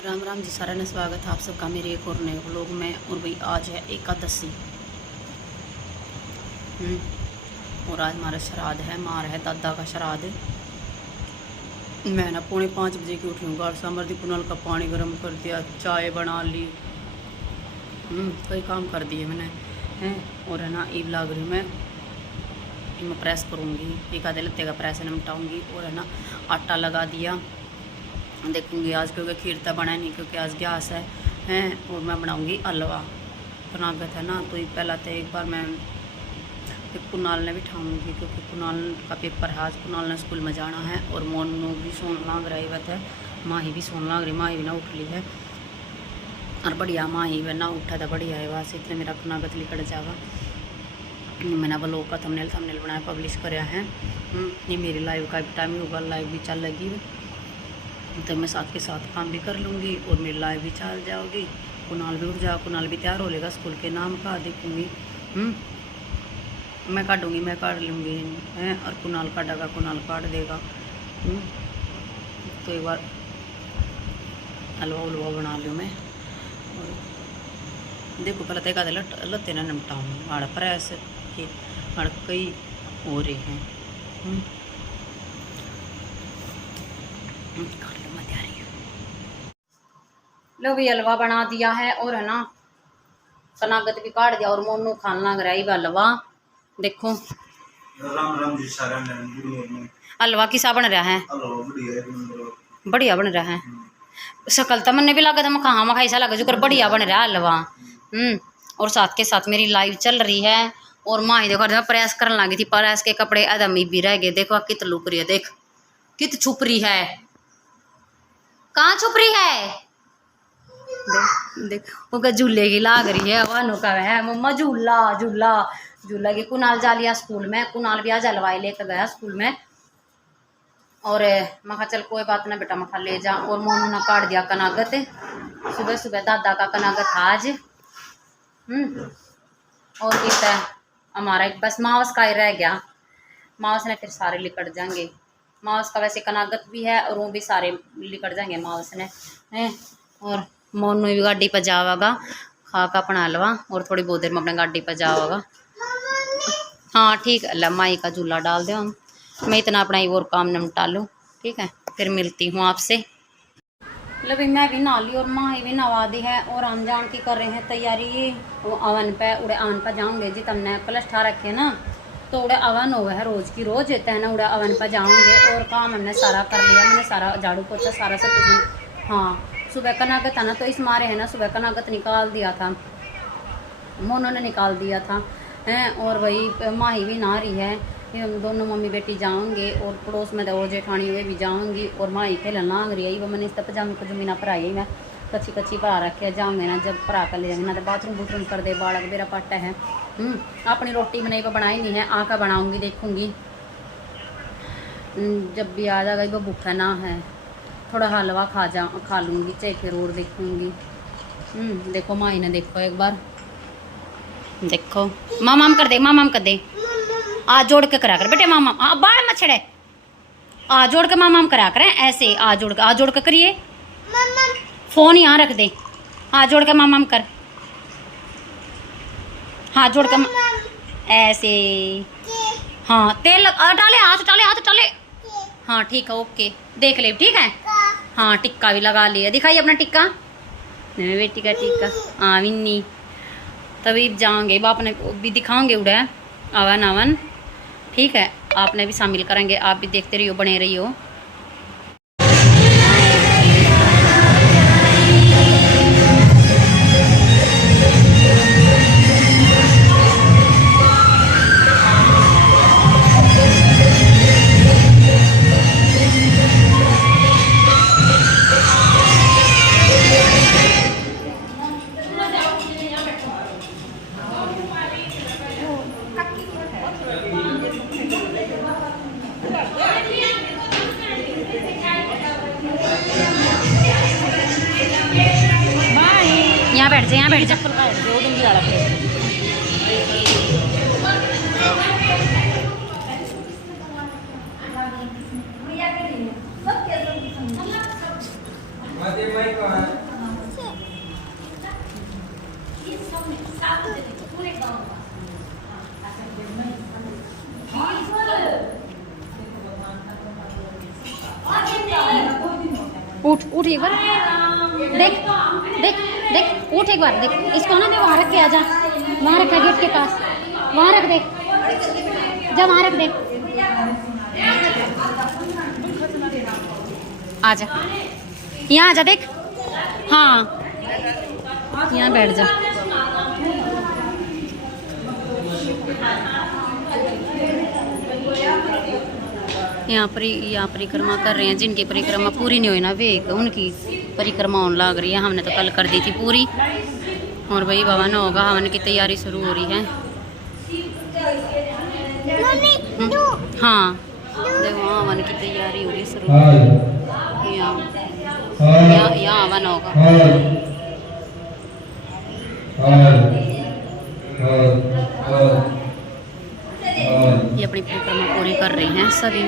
राम राम जी, सारा ने स्वागत है आप सबका मेरे एक और नए व्लॉग में। और भाई आज है एकादशी। और आज हमारा श्राद्ध है, मार है दादा का श्राद्ध। मैं ना 4:45 बजे की उठी हूँ। गाड़ सामर्थ्य पुनल का पानी गर्म कर दिया, चाय बना ली, कई काम कर दिए मैंने हैं। और है ना ईब लाग रही मैं प्रेस करूँगी, एक आधे लत्ते का प्रेस निपटाऊँगी। और है ना आटा लगा दिया, देखूँगी आज क्योंकि खीर तो बना नहीं क्योंकि आज गैस है हैं। और मैं बनाऊँगी हलवा। कनागत है ना, तो पहला तो एक बार मैं कुनाल ने बिठाऊँगी क्योंकि कुनाल का पेपर है आज। कुनाल ने स्कूल में जाना है और मोनू भी सोन लाग रही बात है, माही भी सोन लाग रही, माही भी ना उठ ली है। और बढ़िया माही वह ना उठा था, बढ़िया है वहाँ से, इसलिए मेरा कनागत निकल जाएगा। मैंने ब्लॉग का थंबनेल बनाया, पब्लिश कराया है। ये मेरी लाइव का भी टाइम होगा, लाइव भी चल लगी तो मैं साथ के साथ काम भी कर लूँगी और मेरी लाइव भी चल जाओगी। कुनाल भी उठ जाओ, कुनाल भी तैयार हो लेगा स्कूल के नाम का, देखूँगी मैं काटूँगी, मैं काट लूँगी हैं। और कुनाल काटेगा, कुनाल काट देगा। तो एक बार हलवा उलवा बना लूँ मैं। और देखो पहले तो एक आधे लत्ते ना निपटाऊँ, आड़ प्रेस के आड़ कई हो रहे हैं। लो भी हलवा बना दिया है और है ना कनागत भी काट दिया और मोनू खान लग रहा है हलवा। देखो राम राम जी, सारा ने हलवा किसा बन रहा है, बढ़िया बन रहा है। शकल तो मैंने भी लगा था मैं कहाँ मैं ऐसा लगा जो कर बढ़िया बन रहा है हलवा। और साथ के साथ मेरी लाइव चल रही है। और माँ ही देखो प्रेस करने लगी थी, प्रेस के कपड़े अदमी भी रह गए। देखो कित लुक रही है, देख कित छुप रही है, कहाँ छुप रही है। देख वो झूले की लाग रही है, वानू का है मम्मा झूला झूला झूला की। कुनाल जा लिया स्कूल में, कुनाल भी आज हलवाई लेकर गया स्कूल में। और मैं कहा चल कोई बात ना बेटा, मैं ले जा। और मोनू ने काट दिया कनागत, सुबह सुबह दादा का कनागत था आज। और कहता है हमारा एक बस मावस का ही रह गया, मावस ने फिर सारे लिकट जाएंगे। मावस का वैसे कनागत भी है और वो भी सारे लिकट जाएंगे मावस ने हैं। और मोनू भी गाड़ी पर जावागा, खा का अपना हलवा और थोड़ी बहुत देर में अपने गाड़ी पर जावागा। हाँ ठीक है, माई का झूला डाल दो, मैं इतना अपना ही और काम निपटा लूँ। ठीक है, फिर मिलती हूँ आपसे। लो भाई मैं भी नहा ली और माँ भी नहा दी है। और हम जान की कर रहे हैं तैयारी, वो अवन पे उड़े अवन पे जाऊँगे जी। तुमने कलश ठा रखे ना, तो उड़े अवन हो है रोज़ की रोज़ है ना, उड़े अवन पर जाऊँगे। और काम हमने सारा कर लिया, मैंने सारा झाड़ू पोछा सारा सब कुछ। हाँ सुबह कनागत था ना, तो इस मारे है ना सुबह कनागत निकाल दिया था, मोनू ने निकाल दिया था हैं। और वही माही भी नहा रही है, हम दोनों मम्मी बेटी जाऊँगे। और पड़ोस में तो जेठानी हुए भी जाऊँगी। और माही खेलन लाग रही है, वो मैंने इस तक पजामे पजूमी पराई मैं कच्ची कच्ची परा रखे जाऊँगे ना, जब परा कर ले जाएंगे ना तो बाथरूम बूथरूम कर दे, बालक मेरा पाटा है। अपनी रोटी बनाई पर बनाई नहीं है, आका बनाऊँगी, देखूँगी जब भी आ जाएगा। वो भूखा ना है, थोड़ा हलवा खा लूँगी चाहे फिर और देखूँगी। देखो माही ने देखो एक बार, देखो माम कर दे, माम कर दे, आ जोड़ के करा कर बेटे मामा, बाल मत छड़े, आ जोड़ के माम करा कर ऐसे, आ जोड़ के करिए। फोन यहाँ रख दे, आ जोड़ के माम कर, हाँ जोड़ के ऐसे। हाँ तेल डाले, हाथ डाले। हाँ ठीक है, ओके देख ले, ठीक है। हाँ टिक्का भी लगा लिया, दिखाइए अपना टिक्का, बेटी का टिक्का। हाँ विन्नी तभी जाएंगे, आपने भी दिखाओगे उड़ा अवन। ठीक है, आपने भी शामिल करेंगे, आप भी देखते रहियो, बने रहियो। यहाँ बैठ जा, माते माई का उठ उठ एक बार, देख देख देख, उठ एक बार, देख इसको ना, मैं वहाँ रख के आ जा, वहाँ रखा गेट के पास, वहाँ रख दे, जा वहाँ रख दे, आ जा, यहाँ आ जा, देख, हाँ यहाँ बैठ जा। यहाँ परिक्रमा कर रहे हैं, जिनकी परिक्रमा पूरी नहीं हुई ना वे उनकी परिक्रमा होने लग रही है। हमने तो कल कर दी थी पूरी, और भाई भवन होगा, हवन की तैयारी शुरू हो रही है। हाँ देखो हवन की तैयारी हो रही है शुरू, यहाँ हवन होगा। ये अपनी परिक्रमा पूरी कर रही हैं सभी।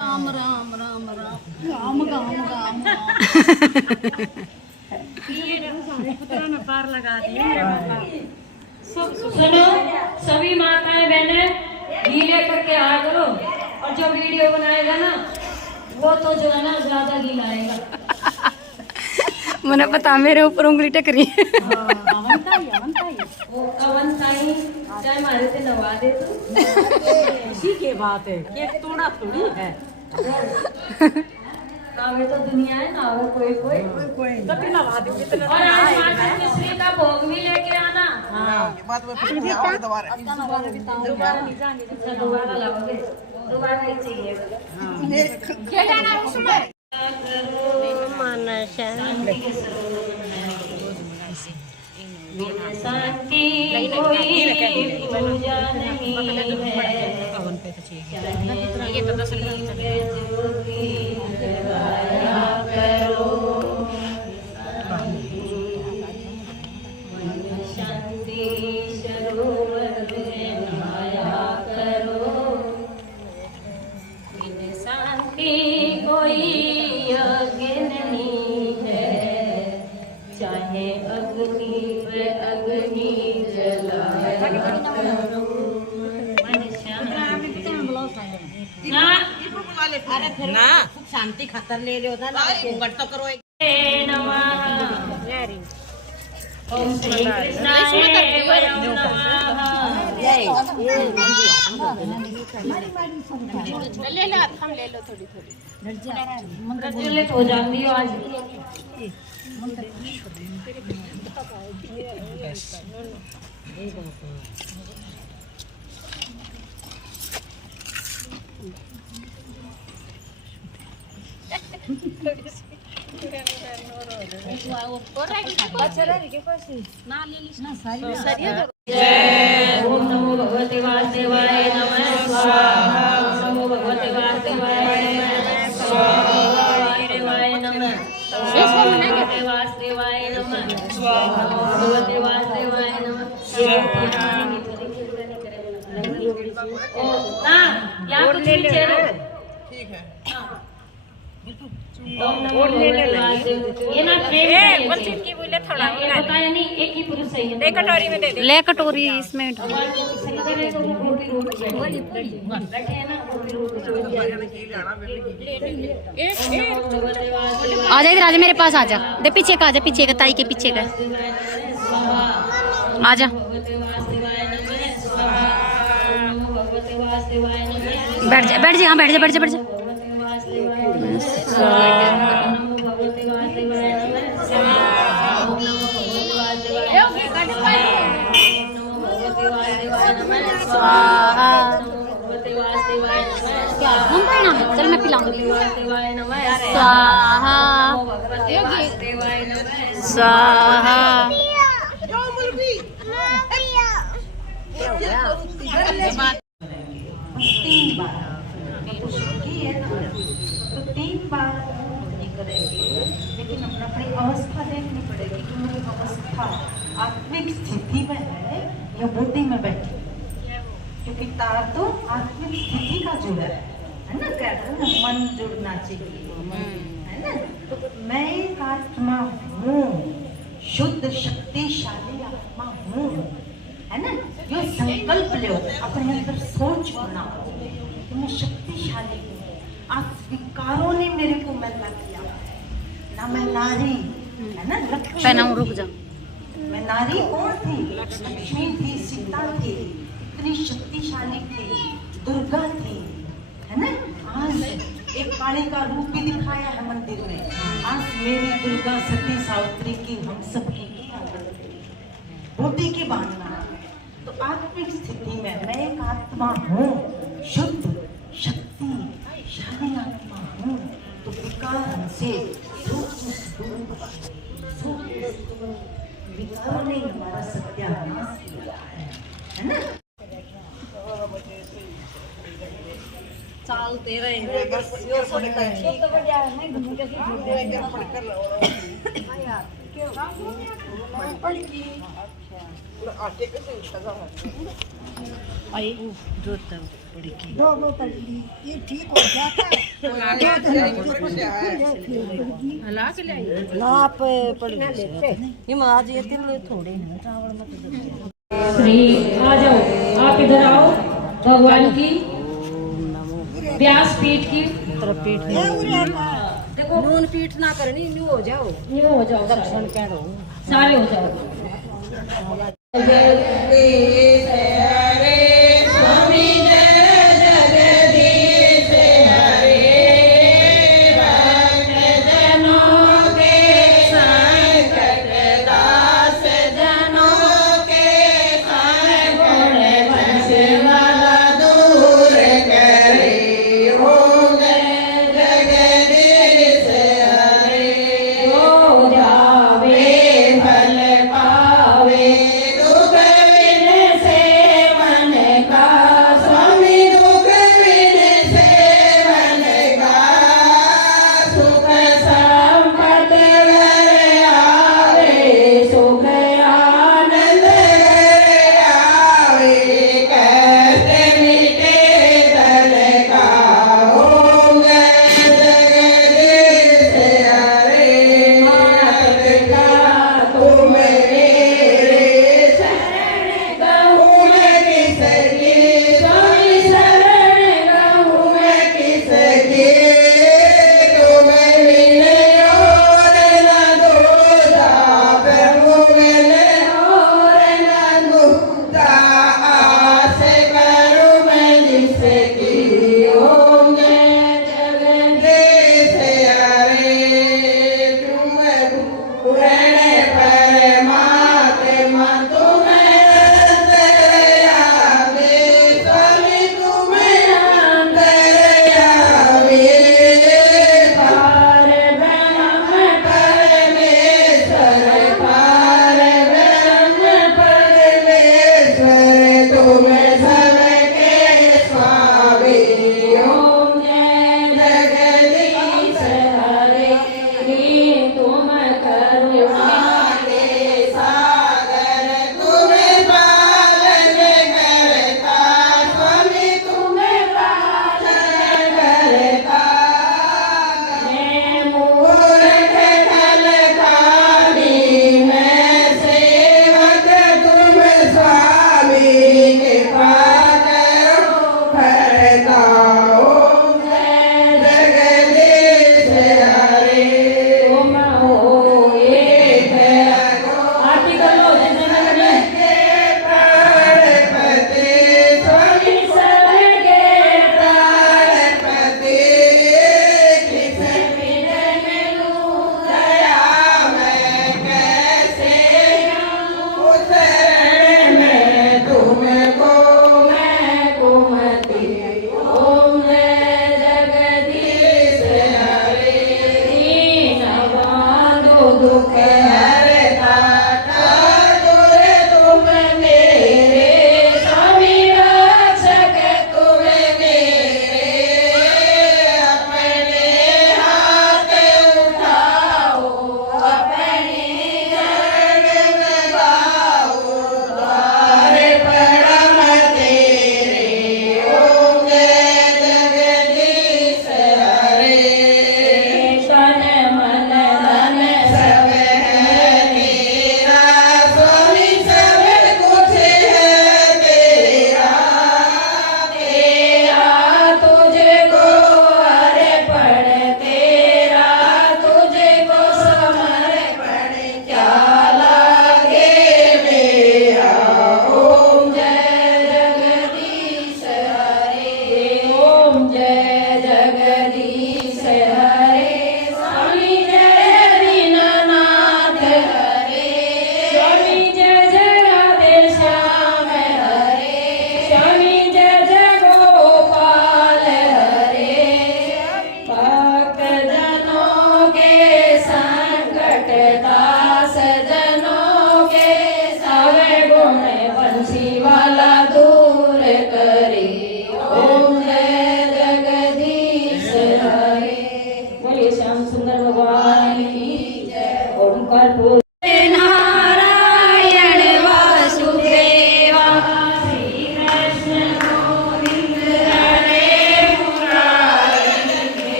राम राम राम राम गाम गाम गाम पार लगा दिए। सुनो सभी माताएं बहनें, घी लेकर के आया करो, और जो वीडियो बनाएगा ना वो तो जो है ना ज्यादा घी लाएगा। मैंने पता, मेरे ऊपर उंगली टकरी। वो अवन ताई चाहे मारे से नवा दे तू, इसी के बात है, केक तोड़ा थोड़ी है। नावे तो दुनिया है, नावे कोई कोई तभी नवा दूंगी तो और आज माता मिश्री का भोग भी लेके आना। बात में फिर आओगे दोबारा दोबारा लाओगे, दोबारा ही चाहिए। शांति कोई पूजा नहीं है, शांति सरोवर में नहाया करो, बिन शांति कोई यज्ञ नहीं है, चाहे अग्नि पे अग्नि जलाया करो। अरे फिर ना शांति खतर ले रहे होता ना, घूंघट तो करो एक। ओम श्री कृष्णाय वयं नमः। ले लो, हम ले लो थोड़ी थोड़ी। प्रज्वलित हो जाती हो आज। जय ओम नमो भगवते वासुदेवाय नमः स्वाहा। ओम नमो भगवते वासुदेवाय नमः स्वाहा। वासुदेवाय नमः स्वाहा। भगवते वासुदेवाय नमः स्वाहा। भगवते वासुदेवाय नमः स्वाहा। यहाँ कुछ पीछे रहो। ठीक है। ओम नमो भगवते वासुदेवाय। ये ना ट्रेन की बोले थोड़ा बताया नहीं, एक ही पुरुष सही है। कटोरी में दे दे। ले कटोरी इसमें बैठे हैं ना, आ जा इधर, आ जा मेरे पास, आ जा दे, पीछे का आ जा, पीछे का, ताई के पीछे का आ जा। बैठ जा, बैठ जा, हाँ बैठ जा, बैठ जा, बैठ जा। क्या हम पढ़ना है? चल मैं पिलाऊंगी। स्वाहा स्वाहा। तो 3 बार ये करेंगे, लेकिन अपनी अवस्था देखनी पड़ेगी कि मेरी अवस्था आत्मिक स्थिति में है या बुद्धि में बैठी, क्योंकि तार तो आत्मिक स्थिति का जुड़ा है ना, कहते हैं ना मन जुड़ना चाहिए, है है ना। तो मैं एक आत्मा हूँ, शुद्ध शक्तिशाली आत्मा हूँ, है ना। ये संकल्प लो, अपने अंदर सोच बनाओ कि मैं शक्तिशाली हूँ। आज विकारों ने मेरे को मैला किया है ना, मैं नारी, है ना, लक्ष्मी। रुक जा। मैं नारी कौन थी? लक्ष्मी थी, सीता थी, इतनी शक्तिशाली थी, दुर्गा थी, है ना। आज एक काली का रूप भी दिखाया है मंदिर में। आज मेरी दुर्गा सती सावित्री की, हम सब की बूटी की भावना है। तो आत्मिक स्थिति में मैं एक आत्मा हूँ, शुद्ध शक्तिशाली आत्मा हूँ। तो विकार हमसे विकारों ने हमारा सत्यानाश किया है ना। चलते रहे बस यो सब ठीक तो बढ़िया है। मैं घूम के आई दूध तो बड़ी की दो बोतल ये ठीक हो जाता है। हला के ले ना पे पड़ ये आज ये तेरे थोड़े हैं चावल मत नहीं, आ जाओ, आप इधर आओ। भगवान की व्यास पीठ की तरफ पीठ देखो नून पीठ ना करनी, न्यू हो जाओ, ये हो जाओ, दर्शन कह दो, सारे हो जाओ। से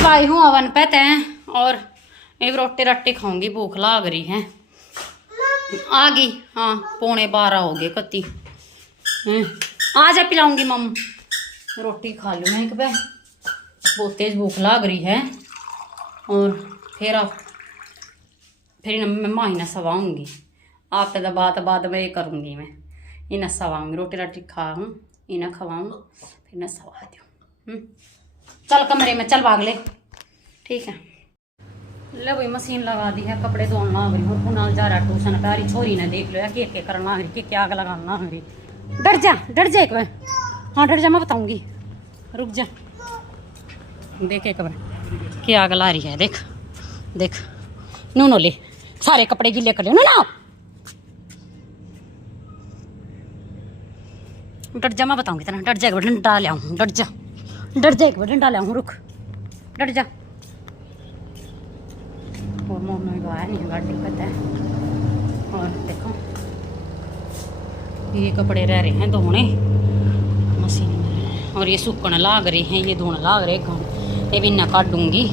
चली आई हूँ अवन पे तय और एक रोटी रट्टी खाऊंगी, भूख लाग रही है। आ गई, हाँ 11:15 हो गए कत्ती। आ जा पिलाऊंगी मम, रोटी खा लूँ मैं एक बार, बहुत तेज भूख लाग रही है। और फिर मैं माही सवाऊंगी, आप तो बात में ये करूँगी मैं, इन्हें सवाऊंगी, रोटी राटी खाऊँ इन्हें खवाऊँ फिर न सवा दूँ। चल कमरे में चल भाग ले, ठीक है। ले भाई मशीन लगा दी है, कपड़े धोना गई और कुनाल जा रहा ट्यूशन, प्यारी छोरी ने देख लो या के करना है कि क्या लगाना है। डर जा एक बार, हाँ डर जा, मैं बताऊंगी, रुक जा। देख एक बार क्या आग ला रही है, देख देख। नूनो ले, सारे कपड़े गिले कर ले ना। डर जा, मैं बताऊंगी तेना, डर जा एक बार, डंडा ले आऊँ, डर जा एक बार, डंडा ले आऊँ, रुक डर जा। और मोनो ही आया नहीं, बड़ा दिक्कत है। और देखो ये कपड़े रह रहे हैं धोने मशीन में, और ये सूखने लाग रहे हैं, ये धोने लाग रहे हैं, ये भी ना काटूंगी।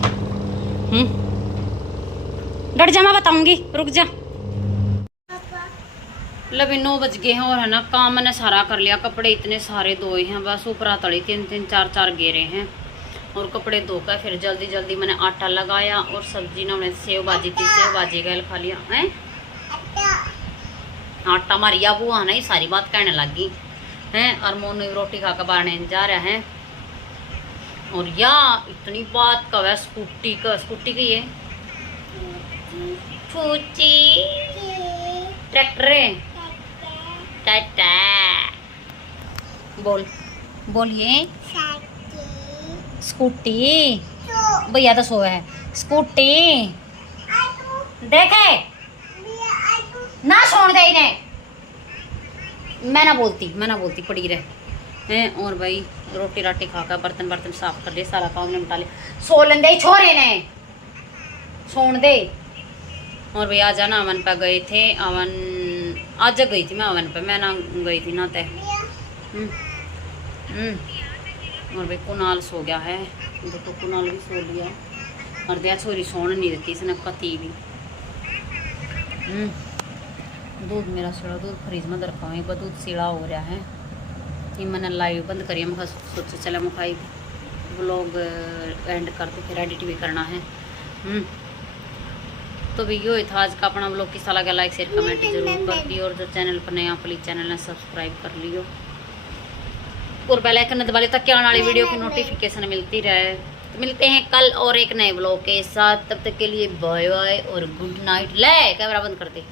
डर जा, मैं बताऊंगी, रुक जा। लभी 9 बज गए हैं और है ना काम मैंने सारा कर लिया, कपड़े इतने सारे धोए हैं, बस ऊपरा तड़ी 3-3 4-4 गेरे हैं। और कपड़े धोकर फिर जल्दी जल्दी मैंने आटा लगाया, और सब्जी ना मैंने सेव भाजी थी, सेव भाजी का खा लिया है। आटा मारिया वो आना ही सारी बात कहने लगी है। और मोनू रोटी खाकर बाहर जा रहा है। और या इतनी बात का वह स्कूटी की है ट्रैक्टर टाटा बोलिए स्कूटी भैया तो सोया है। स्कूटी देखे ना छोड़ दे इन्हें, मैं ना बोलती पड़ी रहे हैं। और भाई रोटी राटी खाकर बर्तन साफ कर दे, सारा काम निपटा ले, सो लेंदे छोरे ने छोड़ दे। और भाई आज ना अवन पे गए थे, आज गई थी मैं अवन पे, मैं ना गई थी ना तय। और भाई कुनाल सो गया है, देखो कुनाल भी सो लिया, और दिया छोरी सोने नहीं देती इसने कती भी। दूध मेरा सीड़ा, दूध फ्रिज में रखा हुआ, दूध सीड़ा हो रहा है। ये मैंने लाइव बंद करी, मैं सोचा चला मुखाई व्लॉग एंड करते, फिर एडिट भी करना है। तो भी यो था आज का अपना व्लॉग, किसा लगा लाइक शेयर कमेंट जरूर कर दियो, और जो चैनल पर नया प्लीज चैनल ने सब्सक्राइब कर लियो, और बेल आइकन दबा ले ताकि आने वाली वीडियो की नोटिफिकेशन मिलती रहे। तो मिलते हैं कल और एक नए व्लॉग के साथ, तब तक के लिए बाय बाय और गुड नाइट। ले कैमरा बंद कर दे।